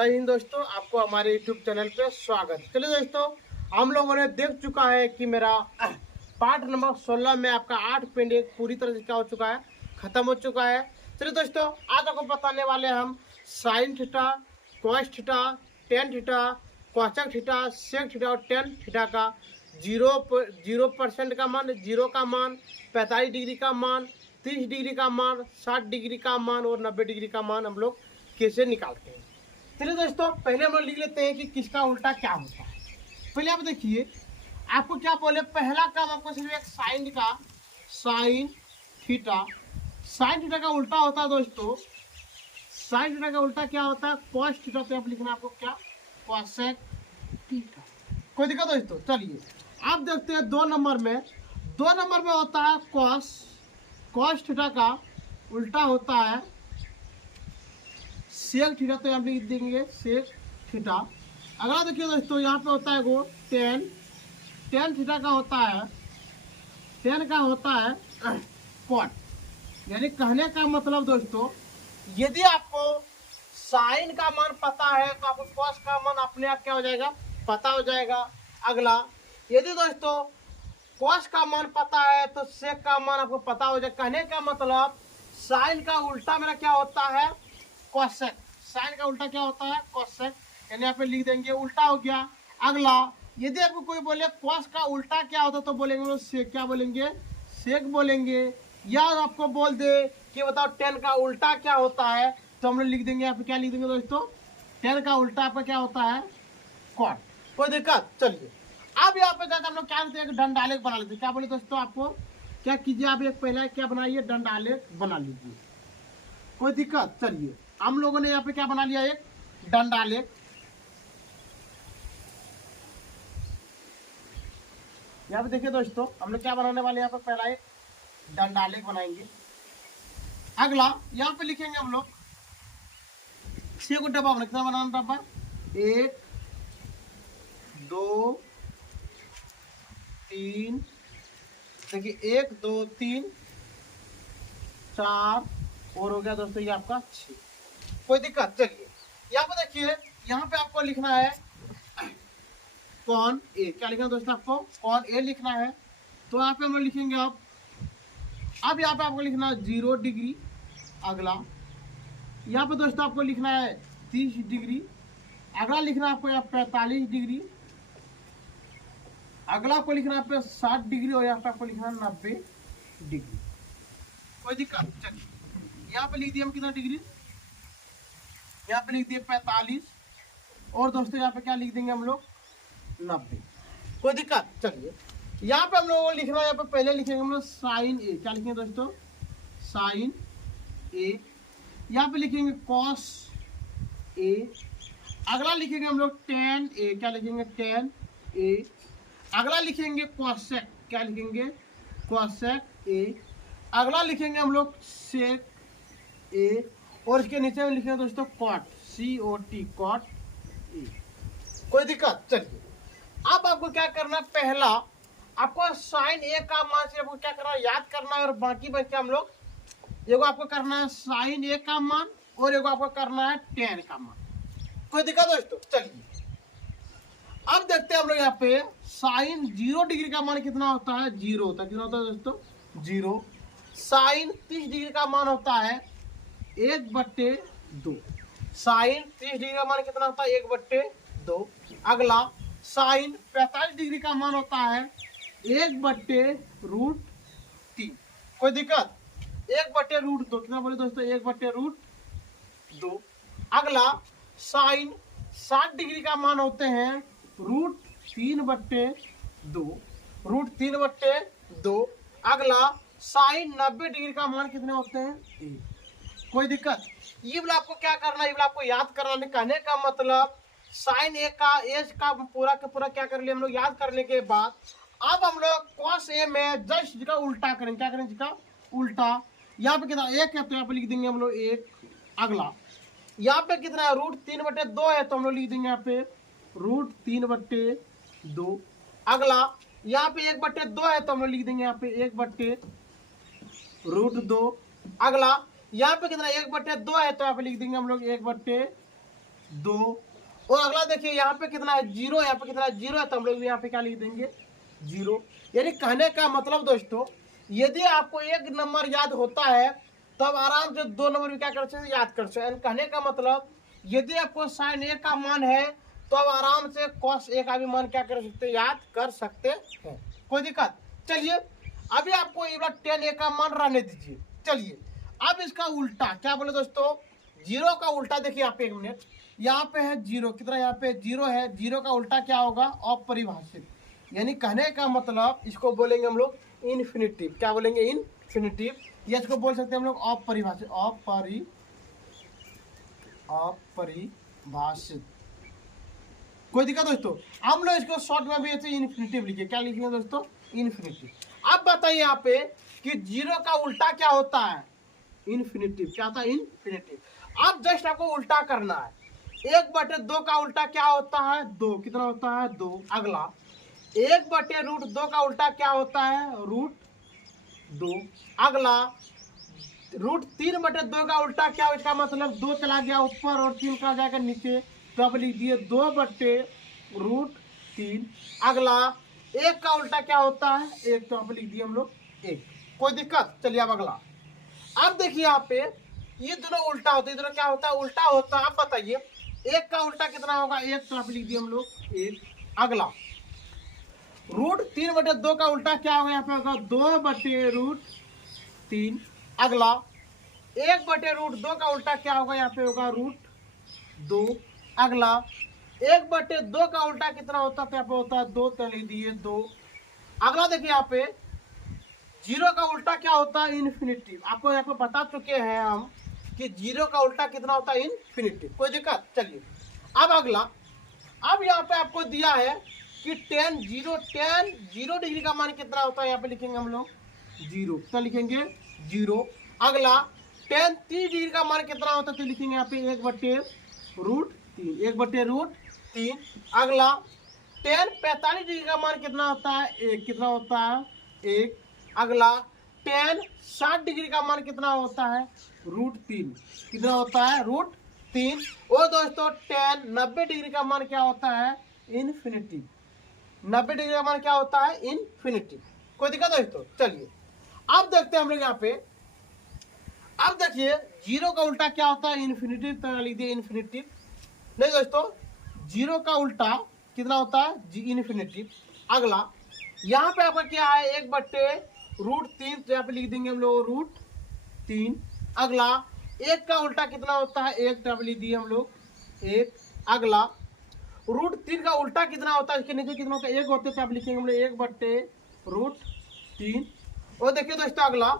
जय हिंद दोस्तों, आपको हमारे YouTube चैनल पे स्वागत। चलिए दोस्तों, हम लोगों ने देख चुका है कि मेरा पार्ट नंबर 16 में आपका 8 पेंडिंग पूरी तरह से क्या हो चुका है, खत्म हो चुका है। चलिए दोस्तों, आज आपको बताने वाले हम sine theta, cos theta, tan theta, cosec theta, sec theta और टेन थीटा का 0% का मान, 0 का मान, 45 डिग्री का मान, 30 डिग्री का मान, 60 डिग्री का मान और 90 डिग्री का मान हम लोग कैसे निकालते हैं। चलिए दोस्तों, पहले हम लोग लिख लेते हैं कि किसका उल्टा क्या होता है। पहले आप देखिए, आपको क्या बोले, पहला काम आपको सिर्फ एक साइन का, साइन थीटा, साइन थीटा का उल्टा होता है दोस्तों, साइन थीटा का उल्टा क्या होता है, कॉस थीटा। तो आप लिखना आपको क्या, कोसेक थीटा। कोई दिक्कत दोस्तों। चलिए आप देखते हैं 2 नंबर में, 2 नंबर में होता है कॉस, कॉस थीटा का उल्टा होता है सेक थीटा। तो यहाँ लिख देंगे सेक थीटा। अगला देखिए दोस्तों, यहाँ पे होता है वो टेन, टेन थीटा का होता है, टेन का होता है कॉट। यानी कहने का मतलब दोस्तों, यदि आपको साइन का मान पता है तो आपको कॉस का मान अपने आप क्या हो जाएगा, पता हो जाएगा। अगला, यदि दोस्तों कॉस का मान पता है तो सेक का मान आपको पता हो जाएगा। कहने का मतलब साइन का उल्टा मेरा क्या होता है, कोसेक। साइन का उल्टा क्या होता है, कोसेक। यानी यहाँ पे लिख देंगे उल्टा हो गया। अगला, यदि आपको कोई बोले कॉस का उल्टा क्या होता है तो बोलेंगे लोग सेक। क्या बोलेंगे, सेक बोलेंगे। या आपको बोल दे कि बताओ टेन का उल्टा क्या होता है, तो हम लोग लिख देंगे यहाँ पे क्या लिख देंगे दोस्तों, टेन का उल्टा आपका क्या होता है, कॉट। कोई दिक्कत। चलिए अब यहाँ पे जाकर हम लोग क्या करते हैं, दंडालेख बना लेते हैं। क्या बोले दोस्तों, आपको क्या कीजिए, आप एक पहले क्या बनाइए, दंडालेख बना लीजिए। कोई दिक्कत। चलिए हम लोगों ने यहाँ पे क्या बना लिया, एक दंडालेख। यहाँ पे देखिए दोस्तों, हम लोग क्या बनाने वाले, यहाँ पे पहला एक दंडालेख बनाएंगे। अगला यहाँ पे लिखेंगे हम लोग छह को डब्बा बना, कितना बनाना डब्बा, 1 2 3, देखिए 1 2 3 4 और हो गया दोस्तों ये आपका 6। कोई दिक्कत। चलिए यहाँ पे देखिए, यहाँ पे आपको लिखना है कॉन ए। क्या लिखना है दोस्तों, आपको कॉन ए लिखना है। तो यहाँ पे हम लोग लिखेंगे अब यहाँ पे आपको लिखना है 0 डिग्री। अगला यहाँ पे दोस्तों आपको लिखना है 30 डिग्री। अगला लिखना है आपको यहाँ 45 डिग्री। अगला आपको लिखना है यहाँ पे 60 डिग्री और यहाँ पे आपको लिखना है 90 डिग्री। कोई दिक्कत। चलिए यहाँ पे लिख दिए हम कितना डिग्री, यहाँ पे लिख दिए 45 और दोस्तों यहाँ पे क्या लिख देंगे हम लोग, 90। कोई दिक्कत। चलिए यहाँ पे हम लोगों को लिखना है, यहाँ पे पहले लिखेंगे हम लोग साइन ए। क्या लिखेंगे दोस्तों, साइन ए। यहाँ पे लिखेंगे कॉस ए। अगला लिखेंगे हम लोग टेन ए। क्या लिखेंगे, टेन ए। अगला लिखेंगे कोसेक। क्या लिखेंगे, कोसेक ए। अगला लिखेंगे हम लोग सेक ए और इसके नीचे में लिखेंगे दोस्तों कॉट, COT, कॉट ए। कोई दिक्कत। चलिए अब आपको क्या करना है, पहला आपको साइन ए का मान से आपको क्या करना है, याद करना है। और बाकी बच्चे हम लोग एगो आपको करना है साइन ए का मान और एगो आपको करना है टेन का मान। कोई दिक्कत दोस्तों। चलिए अब देखते हैं हम लोग यहाँ पे साइन 0 डिग्री का मान कितना होता है, 0 होता है। कितना होता है दोस्तों, 0। साइन 30 डिग्री का मान होता है 1/2। साइन 30 डिग्री का मान कितना होता है, 1/2। अगला साइन 45 डिग्री का मान होता है 1/√3। कोई दिक्कत, 1/√2। कितना बोले दोस्तों, 1/√2। अगला साइन 60 डिग्री का मान होते हैं √3/2, √3/2। अगला साइन 90 डिग्री का मान कितने होते हैं, 1। कोई दिक्कत। ये वाला आपको क्या करना है, ये वाला आपको याद करना। कहने का मतलब साइन ए का एज का पूरा के पूरा क्या कर लिया हम लोग, याद करने के बाद अब हम लोग कॉस ए में जस्ट इसका उल्टा करेंगे। क्या करेंगे, इसका उल्टा। यहाँ पे कितना 1 है तो यहाँ पे लिख देंगे हम लोग 1। अगला यहाँ पे कितना है, √3/2 है तो हम लोग लिख देंगे यहाँ पे √3/2। अगला यहाँ पे 1/2 है तो हम लोग लिख देंगे यहाँ पे 1/√2। अगला यहाँ पे कितना 1/2 है तो यहाँ पे लिख देंगे हम लोग 1/√2। 2। और अगला देखिए यहाँ पे कितना है, 0, यहाँ पे कितना है, 0 है, तो हम लोग यहाँ पे क्या लिख देंगे, 0। यानी कहने का मतलब दोस्तों, यदि आपको एक नंबर याद होता है तब आराम से 2 नंबर भी क्या कर सकते, याद कर सकते। कहने का मतलब यदि आपको साइन ए का मान है तो अब आराम से कॉस ए का भी मान क्या कर सकते, याद कर सकते हैं, कोई दिक्कत। चलिए अभी आपको ये बार tan ए का मान रहने दीजिए। चलिए अब इसका उल्टा क्या बोले दोस्तों, 0 का उल्टा देखिए यहाँ पे, 1 मिनट, यहाँ पे है 0, कितना यहाँ पे 0 है, 0 का उल्टा क्या होगा, अपरिभाषित। यानी कहने का मतलब इसको बोलेंगे हम लोग इन्फिनिटिव। क्या बोलेंगे, इन्फिनिटिव, या इसको बोल सकते हैं हम लोग अपरिभाषित, अपरिभाषित। कोई दिक्कत दोस्तों, हम लोग इसको शॉर्ट में भी ऐसे इन्फिनिटिव लिखिए। क्या लिखेंगे दोस्तों, इन्फिनिटिव। अब बताइए यहाँ पे कि 0 का उल्टा क्या होता है, इन्फिनिटिव। क्या होता है, इन्फिनिटिव। अब जस्ट आपको उल्टा करना है, 1/2 का उल्टा क्या होता है, 2, कितना होता है, 2। अगला 1/√2 का उल्टा क्या होता है, √2। अगला √3/2 का उल्टा क्या हो, इसका मतलब 2 चला गया ऊपर और 3 का जाएगा नीचे, तो आप लिख दिए 2/√3। अगला 1 का उल्टा क्या होता है, 1, तो आप लिख दिए हम लोग 1। कोई दिक्कत। चलिए अब अगला, अब देखिए यहाँ पे ये दोनों उल्टा होते हैं, दोनों क्या होता है, उल्टा होता है। आप बताइए 1 का उल्टा कितना होगा, 1, तो आप लिख दिए हम लोग 1। अगला √3/2 का उल्टा क्या होगा, यहाँ पे होगा 2/√3। अगला 1/√2 का उल्टा क्या होगा, यहाँ पे होगा √2। अगला 1/2 का उल्टा कितना होता है, यहाँ पे होता है 2, तो लिख दिए 2। अगला देखिए यहाँ पे 0 का उल्टा क्या होता है, इन्फिनिटिव। आपको यहाँ पे बता चुके हैं हम कि 0 का उल्टा कितना होता है, इन्फिनिटिव। कोई दिक्कत। चलिए अब अगला, अब यहाँ पे आपको दिया है कि tan 0 डिग्री का मान कितना होता है, यहाँ पे लिखेंगे हम लोग 0, तो लिखेंगे 0। अगला tan 30 डिग्री का मान कितना होता है, तो लिखेंगे यहाँ पे 1/√3। अगला tan 45 डिग्री का मान कितना होता है, 1, कितना होता है, 1। अगला tan 60 डिग्री का मान कितना होता है, √3, कितना होता है, √3। और दोस्तों tan 90 डिग्री का मान क्या होता है, इन्फिनिटिव। 90 डिग्री का मान क्या होता है, इन्फिनिटिव। कोई दिक्कत दोस्तों। चलिए अब देखते हैं हम लोग यहाँ पे, अब देखिए 0 का उल्टा क्या होता है, इन्फिनिटिव, तो लिख दिए इन्फिनिटिव। नहीं दोस्तों, 0 का उल्टा कितना होता है, इन्फिनिटिव। अगला यहाँ पे आपका क्या है, 1/√3, तो यहाँ पे लिख देंगे हम लोग √3। अगला 1 का उल्टा कितना होता है, 1, तो लिख दिए हम लोग 1। अगला √3 का उल्टा कितना होता है, इसके नीचे कितना होता है, 1 होते, तो आप लिखेंगे हम लोग 1/√3। और देखिए दोस्तों अगला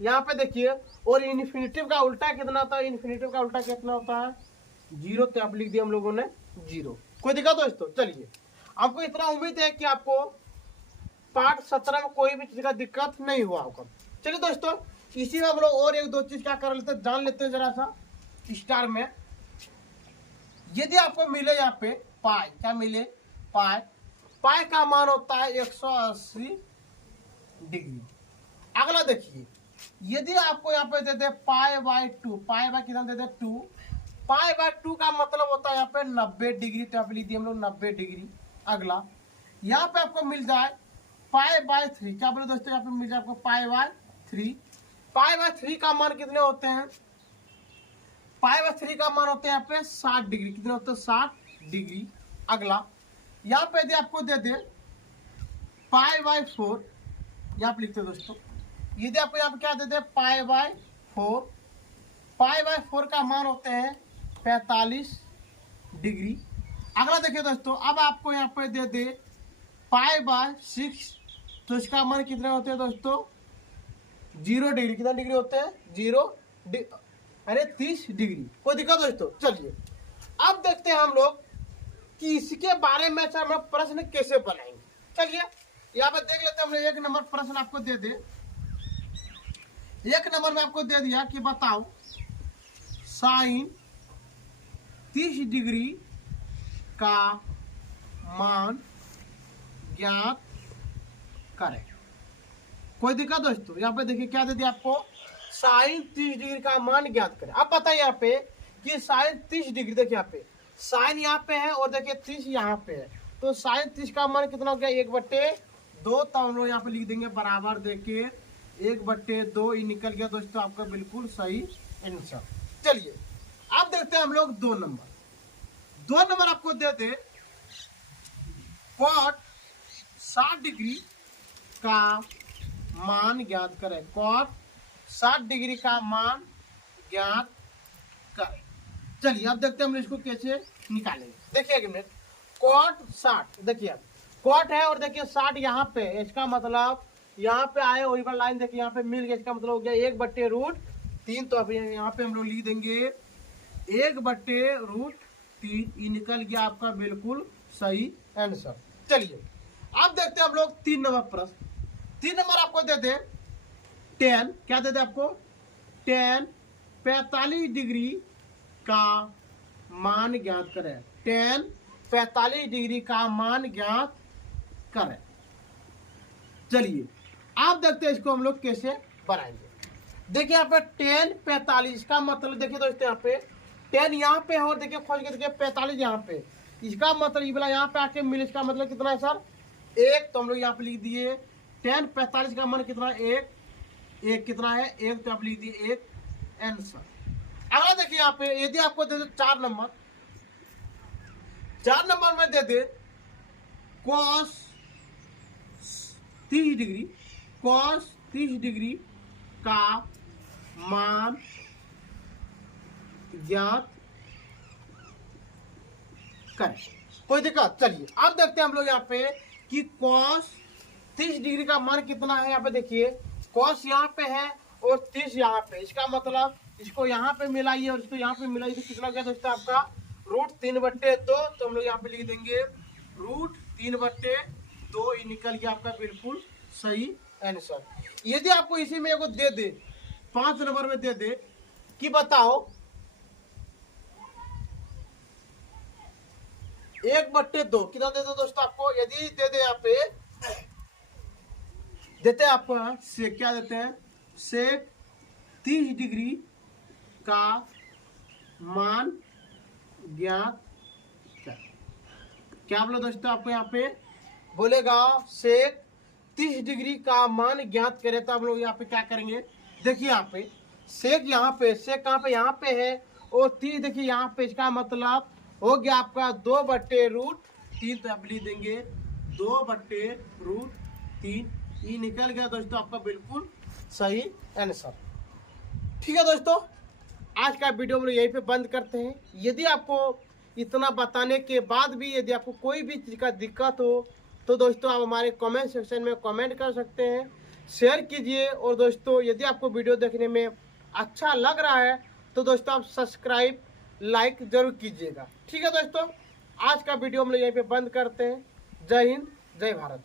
यहाँ पे देखिए, और इन्फिनिटिव का उल्टा कितना होता है, इन्फिनिटिव का उल्टा कितना होता है, 0, तो आप लिख दिया हम लोगों ने 0। कोई दिक्कत दोस्तों। चलिए आपको इतना उम्मीद है कि आपको पार्ट 17 में कोई भी चीज का दिक्कत नहीं हुआ होगा। चलिए दोस्तों, इसी में हम लोग और 1-2 चीज क्या कर लेते हैं, जान लेते हैं जरा सा। स्टार में यदि आपको मिले यहाँ पे पाई, क्या मिले, पाई का मान होता है 180 डिग्री। अगला देखिए, यदि आपको यहाँ पे दे दे π/2, पाई कितना दे दे 2, π/2 का मतलब होता है यहाँ पे 90 डिग्री, तो यहाँ पे लिख दिए हम लोग 90 डिग्री। अगला यहाँ पे आपको मिल जाए π/3, क्या बोले दोस्तों, यहाँ पे मिल जाए आपको π/3। π/3 का मान कितने होते हैं, π/3 का मान होते हैं यहाँ पे 60 डिग्री, कितने होते हैं, 60 डिग्री। अगला यहाँ पे यदि आपको दे दे π/4, यहाँ पे लिखते हैं दोस्तों, यदि आपको यहाँ पे क्या दे दे π/4, π/4 का मान होते हैं 45 डिग्री। अगला देखिए दोस्तों, अब आपको यहाँ पे दे दे π/6, तो इसका मान कितने होते हैं दोस्तों, 0 डिग्री। कितना डिग्री होते हैं, 30 डिग्री। कोई दिक्कत दोस्तों। चलिए अब देखते हैं हम लोग कि इसके बारे में हम लोग प्रश्न कैसे बनाएंगे। चलिए यहाँ पे देख लेते हैं, हम लोग 1 नंबर प्रश्न आपको दे दे, 1 नंबर में आपको दे दिया कि बताओ साइन 30 डिग्री का मान ज्ञात करें। कोई दिक्कत दोस्तों। यहाँ पे देखिए क्या दे दिया आपको, साइन 30 डिग्री का मान ज्ञात करें। अब बताइए यहाँ पे कि साइन 30 डिग्री, देखिए यहाँ पे साइन यहाँ पे है और देखिए 30 यहाँ पे है, तो साइन 30 का मान कितना हो गया 1/2, तो हम लोग यहाँ पे लिख देंगे बराबर, देखिए 1/2 ये निकल गया दोस्तों आपका बिल्कुल सही आंसर। चलिए अब देखते हैं हम लोग 2 नंबर आपको दे दे कॉट 60 डिग्री का मान ज्ञात करें, कॉट 60 डिग्री का मान ज्ञात करें। चलिए अब देखते हैं हम इसको कैसे निकालेंगे। देखिए एक मिनट, कॉट 60, देखिए कॉट है और देखिए 60 यहाँ पे, इसका मतलब यहाँ पे आए वही पर लाइन देखिए यहाँ पे मिल गया, इसका मतलब हो गया 1/√3, तो अब यहाँ पे हम लोग लिख देंगे 1/√3, ये निकल गया आपका बिल्कुल सही आंसर। चलिए अब देखते हैं हम लोग 3 नंबर प्रश्न। 3 नंबर आपको दे दे 10, क्या दे दे आपको 10 45 डिग्री का मान ज्ञात करें, 10 45 डिग्री का मान ज्ञात करें। चलिए आप देखते हैं इसको हम लोग कैसे बनाएंगे। देखिए यहाँ पे 10 45 का मतलब देखिए दोस्तों यहाँ पे 10 यहाँ पे है और देखिए खोज के देखिए 45 यहाँ पे, इसका मतलब ये वाला यहाँ पे आके मिले, इसका मतलब कितना है सर 1, तो हम लोग यहाँ पे लिख दिए 10 45 का मान कितना 1 कितना है 1, तो आप लिख दिए 1 आंसर। अगला देखिए यहाँ पे यदि आपको दे दे 4 नंबर में दे दे cos 30 डिग्री, cos 30 डिग्री का मान ज्ञात करें, कोई दिक्कत। चलिए अब देखते हैं हम लोग यहाँ पे कि cos 30 डिग्री का मान कितना है। यहाँ पे देखिए cos यहाँ पे है और 30 यहाँ पे, इसका मतलब इसको यहाँ पे मिलाइए और इसको यहाँ पे मिलाइए, तो कितना गया दोस्तों आपका √3/2, तो हम लोग यहाँ पे लिख देंगे √3/2, ये निकल गया आपका बिल्कुल सही आंसर। यदि आपको इसी में एगो दे दे 5 नंबर में दे दे कि बताओ 1/2 कितना दे दो दोस्तों आपको, यदि दे दे यहाँ पे देते हैं आपको से क्या देते हैं सेक 30 डिग्री का मान ज्ञात कर, क्या बोलो दोस्तों आपको यहाँ पे बोलेगा सेक 30 डिग्री का मान ज्ञात करे, तो आप लोग यहाँ पे क्या करेंगे, देखिए यहाँ पे सेक यहाँ पे, सेक कहाँ पे यहाँ पे है और 30 देखिए यहाँ पे, इसका मतलब हो गया आपका 2/√3, तो आप लिख देंगे 2/√3, ये निकल गया दोस्तों आपका बिल्कुल सही आंसर। ठीक है दोस्तों, आज का वीडियो हम लोग यहीं पे बंद करते हैं। यदि आपको इतना बताने के बाद भी यदि आपको कोई भी चीज़ का दिक्कत हो तो दोस्तों आप हमारे कमेंट सेक्शन में कमेंट कर सकते हैं, शेयर कीजिए, और दोस्तों यदि आपको वीडियो देखने में अच्छा लग रहा है तो दोस्तों आप सब्सक्राइब लाइक जरूर कीजिएगा। ठीक है दोस्तों, आज का वीडियो हम लोग यहीं पे बंद करते हैं। जय हिंद, जय भारत।